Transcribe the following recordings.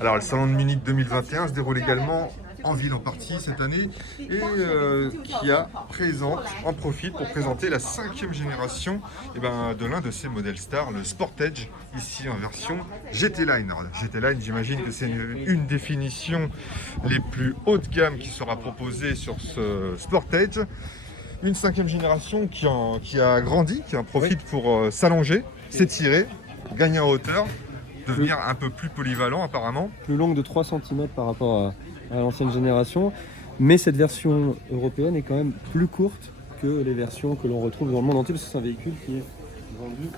Alors, le salon de Munich 2021 se déroule également en ville en partie cette année et en profite pour présenter la 5e génération de l'un de ces modèles stars, le Sportage, ici en version GT Line. Alors, GT Line, j'imagine que c'est une définition les plus haut de gamme qui sera proposée sur ce Sportage. Une 5e génération qui a grandi, qui en profite pour s'allonger, s'étirer, gagner en hauteur, devenir un peu plus polyvalent apparemment. Plus longue de 3 cm par rapport à l'ancienne génération, mais cette version européenne est quand même plus courte que les versions que l'on retrouve dans le monde entier, parce que c'est un véhicule qui est vendu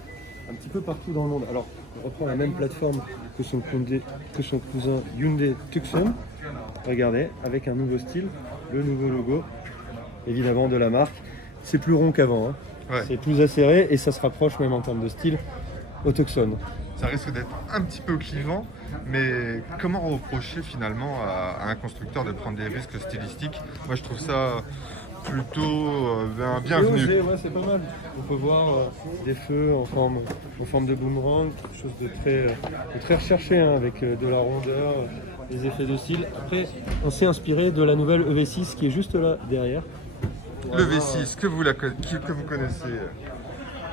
un petit peu partout dans le monde. Alors, on reprend la même plateforme que son cousin Hyundai Tucson, regardez, avec un nouveau style, le nouveau logo, évidemment de la marque. C'est plus rond qu'avant, hein. Ouais. C'est plus acéré et ça se rapproche même en termes de style au Tucson. Ça risque d'être un petit peu clivant, mais comment reprocher finalement à un constructeur de prendre des risques stylistiques? Moi je trouve ça plutôt bienvenu. Ouais, c'est pas mal. On peut voir des feux en forme de boomerang, quelque chose de très recherché, hein, avec de la rondeur, des effets de style. Après, on s'est inspiré de la nouvelle EV6 qui est juste là derrière. Le V6 que vous connaissez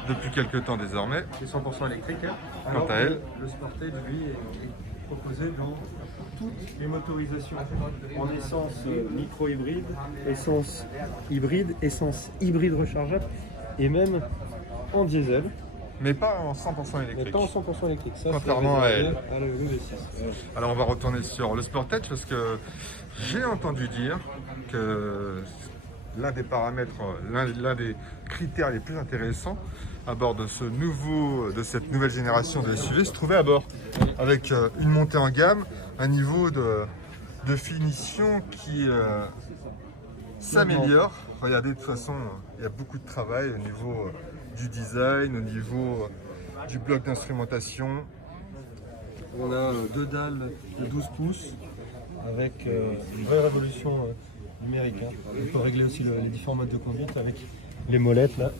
depuis quelques temps désormais. C'est 100% électrique. Hein. Quant à elle, le Sportage, lui, est proposé dans toutes les motorisations. En essence micro-hybride, essence hybride rechargeable et même en diesel. mais pas en 100% Mais électrique. pas en 100% électrique. Ça, Contrairement à elle. À le V6. Alors on va retourner sur le Sportage parce que j'ai entendu dire que l'un des critères les plus intéressants à bord de cette nouvelle génération de SUV se trouvait à bord, avec une montée en gamme, un niveau de finition qui s'améliore. Regardez, de toute façon, il y a beaucoup de travail au niveau du design, au niveau du bloc d'instrumentation. On a deux dalles de 12 pouces avec une vraie révolution numérique. Hein. On peut régler aussi les différents modes de conduite avec les molettes là.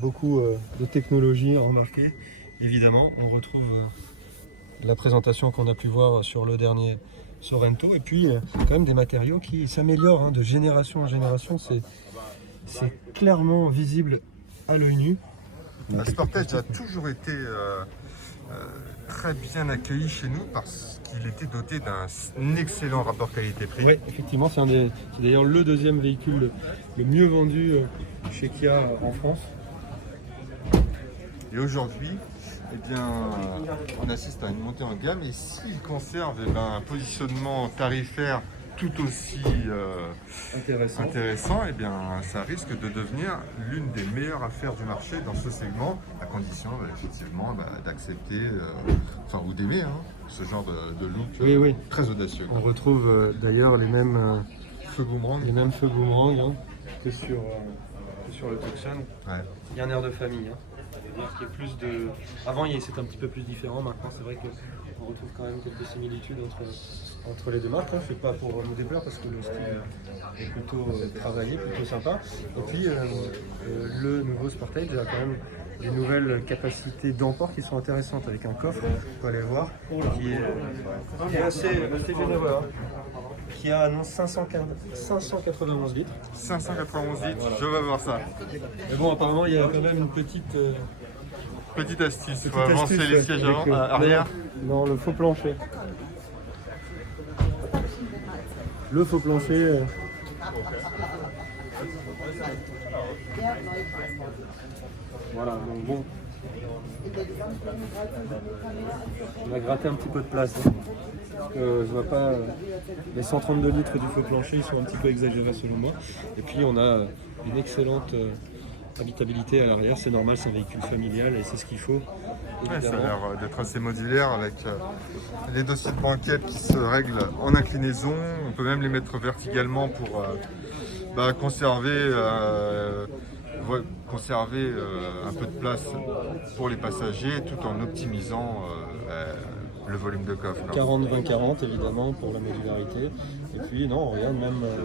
Beaucoup de technologie à remarquer. Évidemment, on retrouve la présentation qu'on a pu voir sur le dernier Sorento et puis quand même des matériaux qui s'améliorent, hein, de génération en génération. C'est clairement visible à l'œil nu. La Sportage a toujours été très bien accueilli chez nous parce qu'il était doté d'un excellent rapport qualité-prix. Oui, effectivement, c'est d'ailleurs le deuxième véhicule le mieux vendu chez Kia en France. Et aujourd'hui, on assiste à une montée en gamme et s'il conserve un positionnement tarifaire tout aussi intéressant, ça risque de devenir l'une des meilleures affaires du marché dans ce segment, à condition effectivement d'accepter, ou d'aimer ce genre de look oui. très audacieux. On retrouve d'ailleurs les mêmes feux boomerang, hein, que sur le Tucson. Ouais. Il y a un air de famille. Hein. Avant, c'était un petit peu plus différent. Maintenant, c'est vrai qu'on retrouve quand même quelques similitudes entre les deux marques. Hein. C'est pas pour me déplaire parce que le style est plutôt travaillé, plutôt sympa. Et puis, le nouveau Sportage a quand même des nouvelles capacités d'emport qui sont intéressantes avec un coffre, on peut aller le voir, qui est assez généreux. Hein. Qui annonce 591 litres. 591 litres, voilà. Je vais voir ça. Mais bon, apparemment, il y a quand même une petite astuce. Il faut avancer les sièges arrière. Non, le faux plancher. Le faux plancher. Voilà, donc bon. On a gratté un petit peu de place. Hein. Parce que je vois pas. Les 132 litres du faux plancher, ils sont un petit peu exagérés selon moi. Et puis on a une excellente habitabilité à l'arrière, c'est normal, c'est un véhicule familial et c'est ce qu'il faut. Ouais, ça a l'air d'être assez modulaire avec les dossiers de banquette qui se règlent en inclinaison. On peut même les mettre verticalement pour conserver un peu de place pour les passagers tout en optimisant le volume de coffre. 40-20-40 évidemment pour la modularité. Et puis non, regarde,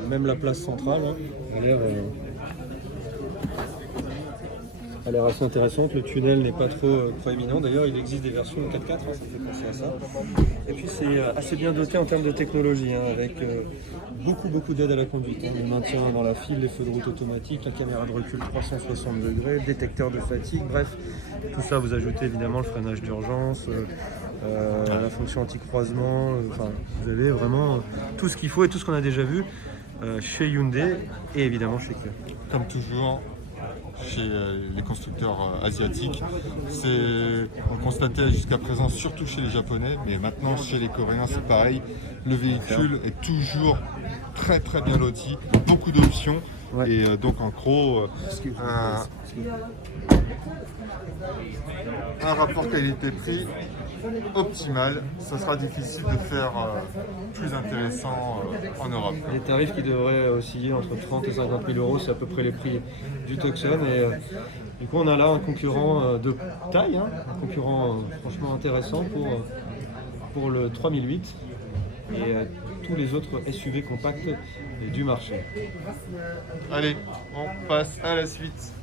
même la place centrale, hein, a l'air assez intéressante. Le tunnel n'est pas trop proéminent. D'ailleurs, il existe des versions 4x4, ça me fait penser à ça. Et puis, c'est assez bien doté en termes de technologie, avec beaucoup d'aide à la conduite. Le maintien dans la file, les feux de route automatiques, la caméra de recul 360 degrés, détecteur de fatigue, bref. Tout ça, vous ajoutez évidemment le freinage d'urgence, la fonction anti-croisement. Vous avez vraiment tout ce qu'il faut et tout ce qu'on a déjà vu chez Hyundai et évidemment chez Kia. Comme toujours, chez les constructeurs asiatiques, on constatait jusqu'à présent, surtout chez les Japonais, mais maintenant chez les Coréens c'est pareil. Le véhicule est toujours très bien loti, beaucoup d'options. Ouais. Et donc en gros, un rapport qualité-prix optimal. Ça sera difficile de faire plus intéressant en Europe. Les tarifs qui devraient osciller entre 30 et 50 000 euros, c'est à peu près les prix du Tucson. Et du coup, on a là un concurrent de taille, un concurrent franchement intéressant pour le 3008 et tous les autres SUV compacts du marché. Allez, on passe à la suite.